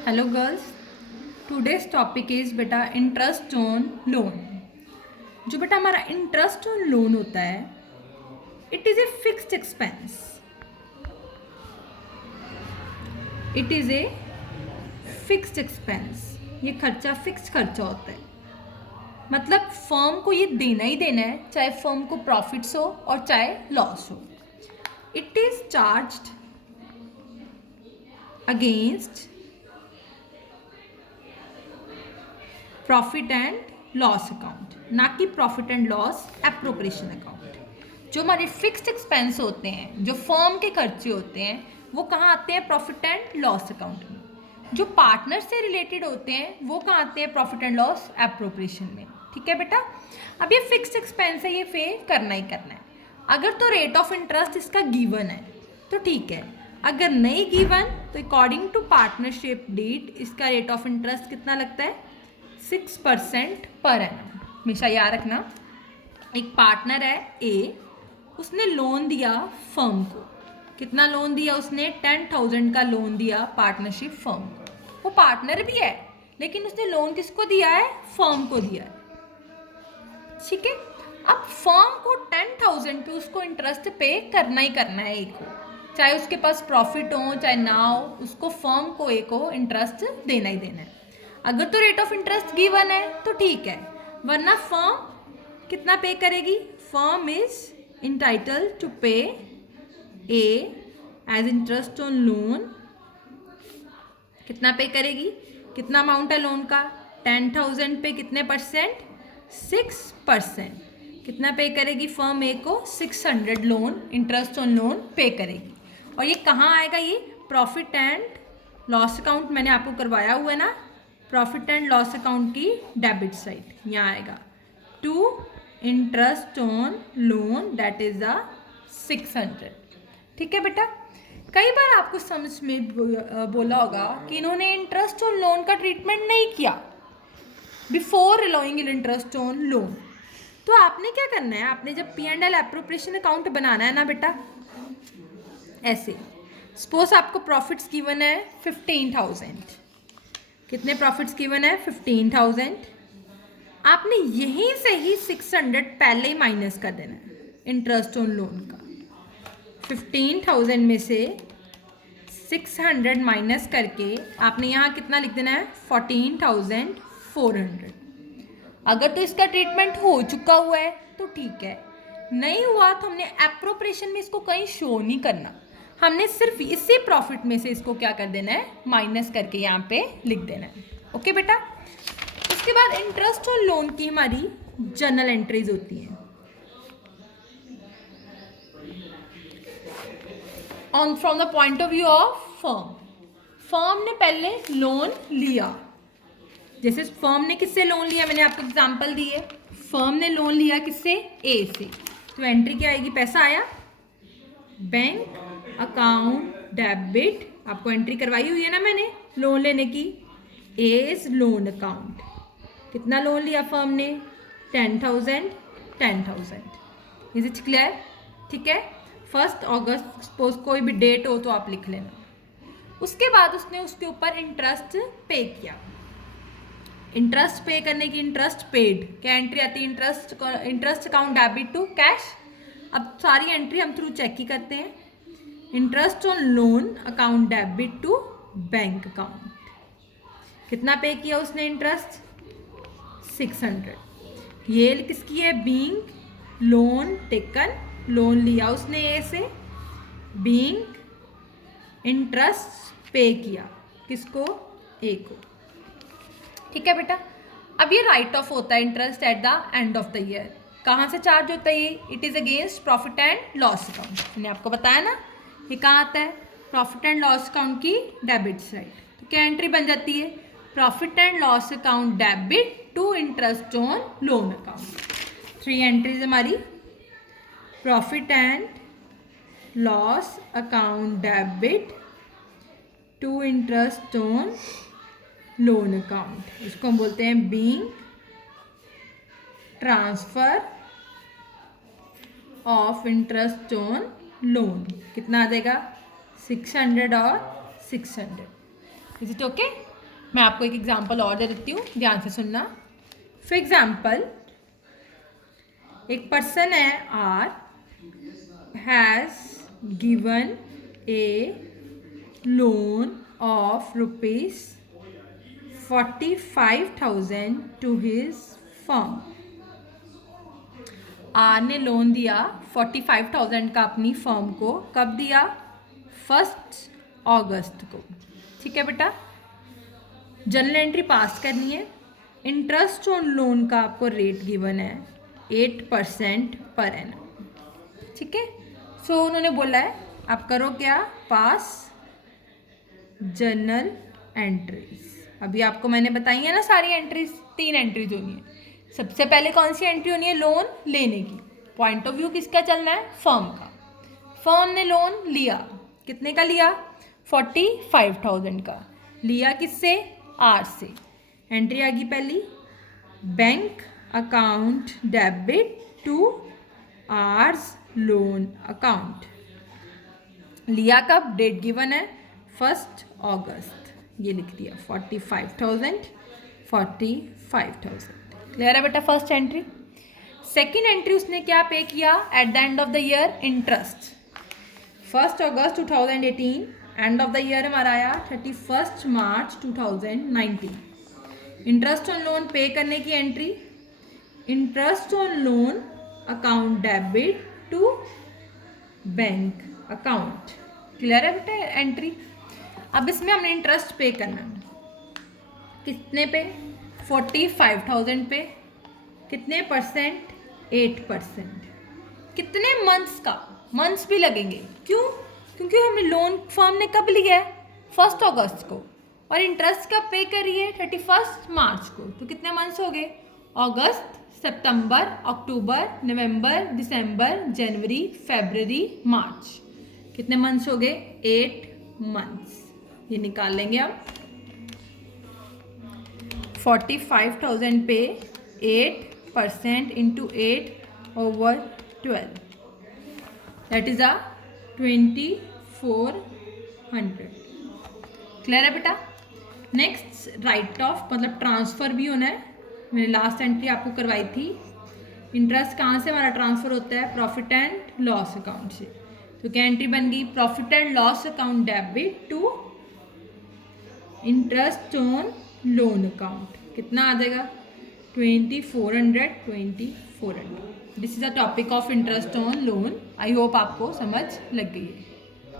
Hello girls, today's topic is बेटा interest on loan. जो बेटा हमारा इंटरेस्ट ऑन लोन होता है, it is a fixed expense. It is a fixed expense. ये खर्चा फिक्स्ड खर्चा होता है, मतलब फर्म को ये देना ही देना है, चाहे फर्म को प्रॉफिट्स हो और चाहे लॉस हो। It is charged against profit and loss account, ना कि profit and loss appropriation account. जो हमारे फिक्स्ड एक्सपेंस होते हैं, जो फर्म के खर्चे होते हैं, वो कहाँ आते हैं? प्रॉफिट एंड लॉस अकाउंट में। जो पार्टनर से रिलेटेड होते हैं वो कहाँ आते हैं? प्रॉफिट एंड लॉस एप्रोप्रिएशन में। ठीक है बेटा, अब ये फिक्स्ड एक्सपेंस है, ये पे करना ही करना है। अगर तो रेट ऑफ इंटरेस्ट इसका गिवन है तो ठीक है, अगर नहीं गिवन तो अकॉर्डिंग टू पार्टनरशिप डीड इसका रेट ऑफ इंटरेस्ट कितना लगता है? 6% पर एनम। हमेशा याद रखना, एक पार्टनर है ए, उसने लोन दिया फर्म को। कितना लोन दिया उसने? 10,000 का लोन दिया पार्टनरशिप फर्म को। वो पार्टनर भी है लेकिन उसने लोन किसको दिया है? फर्म को दिया है। ठीक है, अब फर्म को 10,000 पे उसको इंटरेस्ट पे करना ही करना है एक को, चाहे उसके पास प्रॉफिट हो चाहे ना हो, उसको फर्म को एक को इंटरेस्ट देना ही देना है। अगर तो रेट ऑफ इंटरेस्ट गिवन है तो ठीक है, वरना फर्म कितना पे करेगी? फर्म इज इंटाइटल टू पे ए एज इंटरेस्ट ऑन लोन। कितना पे करेगी? कितना अमाउंट है लोन का? 10,000 पे कितने परसेंट? 6%। कितना पे करेगी फर्म ए को? 600 लोन, इंटरेस्ट ऑन लोन पे करेगी। और ये कहाँ आएगा? ये प्रॉफिट एंड लॉस अकाउंट मैंने आपको करवाया हुआ है ना, प्रॉफिट एंड लॉस अकाउंट की डेबिट साइड यहाँ आएगा। To interest on loan that is the 600। ठीक है बेटा, कई बार आपको समझ में बोला होगा कि इन्होंने इंटरेस्ट ऑन लोन का ट्रीटमेंट नहीं किया before allowing interest on loan. तो आपने क्या करना है? आपने जब P&L एप्रोप्रिएशन अकाउंट बनाना है ना बेटा, ऐसे सपोज आपको प्रॉफिट्स गिवन है 15,000। कितने प्रॉफिट्स गिवन है? 15,000। आपने यहीं से ही 600 पहले ही माइनस कर देना है इंटरेस्ट ऑन लोन का। 15,000 में से 600 माइनस करके आपने यहाँ कितना लिख देना है? 14,400। अगर तो इसका ट्रीटमेंट हो चुका हुआ है तो ठीक है, नहीं हुआ तो हमने एप्रोप्रिएशन में इसको कहीं शो नहीं करना, हमने सिर्फ इसी प्रॉफिट में से इसको क्या कर देना है? माइनस करके यहाँ पे लिख देना है। ओके बेटा, उसके बाद इंटरेस्ट और लोन की हमारी जर्नल एंट्रीज होती हैं। On from the point of view of firm, firm ने पहले लोन लिया। जैसे फर्म ने किससे लोन लिया? मैंने आपको एग्जांपल दी है, फर्म ने लोन लिया किससे? ए से। तो एंट्री क्या आएगी? पैसा आया बैंक अकाउंट डेबिट, आपको एंट्री करवाई हुई है ना मैंने लोन लेने की। एज लोन अकाउंट, कितना लोन लिया फर्म ने? 10,000 10,000। Is it clear? ठीक है, 1 अगस्त सपोज कोई भी डेट हो तो आप लिख लेना। उसके बाद उसने उसके ऊपर इंटरेस्ट पे किया। इंटरेस्ट पे करने की इंटरेस्ट पेड, क्या एंट्री आती है? Interest account debit to cash. अब सारी एंट्री हम थ्रू चेक ही करते हैं। Interest on loan account debit to bank account, कितना पे किया उसने इंटरेस्ट? 600। ये किसकी है? बीइंग लोन टेकन, लोन लिया उसने ए से। बीइंग इंटरेस्ट पे किया किसको? ए को। ठीक है बेटा, अब ये राइट ऑफ होता है interest at the end of the year. कहाँ से चार्ज होता है ये? It is against profit and loss account. मैंने आपको बताया ना, ये कहाँ आता है? प्रॉफिट एंड लॉस अकाउंट की डेबिट साइड। तो क्या एंट्री बन जाती है? Profit and loss account debit to interest on loan account. 3 entries हमारी, profit and loss account debit to interest on loan account. इसको हम बोलते हैं being transfer of interest on loan. कितना आ जाएगा? 600 और 600। Is it okay? मैं आपको एक एग्जांपल और दे देती हूँ, ध्यान से सुनना। फॉर एग्जांपल, एक पर्सन है R has given a loan of ₹45,000 to his firm. R ने लोन दिया 45,000 का अपनी फर्म को। कब दिया? 1 अगस्त को। ठीक है बेटा, जर्नल एंट्री पास करनी है। इंटरेस्ट ऑन लोन का आपको रेट गिवन है 8% पर एनम। ठीक है, सो उन्होंने बोला है आप करो क्या, पास जर्नल एंट्रीज। अभी आपको मैंने बताई है ना सारी एंट्रीज, 3 एंट्रीज होनी है। सबसे पहले कौन सी एंट्री होनी है? लोन लेने की। पॉइंट ऑफ व्यू किसका चलना है? फर्म का। फर्म ने लोन लिया, कितने का लिया? 45,000 का। लिया किससे? आर से। एंट्री आ गई पहली, bank account debit to R's loan account. लिया कब? डेट गिवन है 1 अगस्त। ये लिख दिया 45,000। क्लियर है बेटा फर्स्ट एंट्री। सेकेंड एंट्री उसने क्या पे किया? Eight the end of the year interest. 1 August 2018, and of the year हमारा आया 31 मार्च 2019। इंटरेस्ट ऑन लोन पे करने की एंट्री, interest on loan account debit to bank account. Clear है बेटा एंट्री। अब इसमें हमने इंटरेस्ट पे करना है, कितने पे? 45,000 पे। कितने परसेंट? 8%। कितने मंथ्स का? मंथ्स भी लगेंगे, क्यों? क्योंकि हमने लोन फर्म ने कब लिया है? 1 अगस्त को, और इंटरेस्ट कब पे करी है? 31 मार्च को। तो कितने मंथ्स हो गए? अगस्त, सितंबर, अक्टूबर, नवंबर, दिसंबर, जनवरी, फरवरी, मार्च। कितने मंथ्स हो गए? 8 मंथ्स। ये निकाल लेंगे आप। 45,000 पे 8% इंटू 8/12, दैट इज 2400। क्लियर है बेटा। नेक्स्ट राइट ऑफ, मतलब ट्रांसफर भी होना है। मैंने लास्ट एंट्री आपको करवाई थी। इंटरेस्ट कहाँ से हमारा ट्रांसफर होता है? प्रॉफिट एंड लॉस अकाउंट से। तो क्या एंट्री बन गई? Profit and loss account debit to interest on loan account. कितना आ जाएगा? 2400। This is a topic of interest on loan. I hope आपको समझ लग गई है।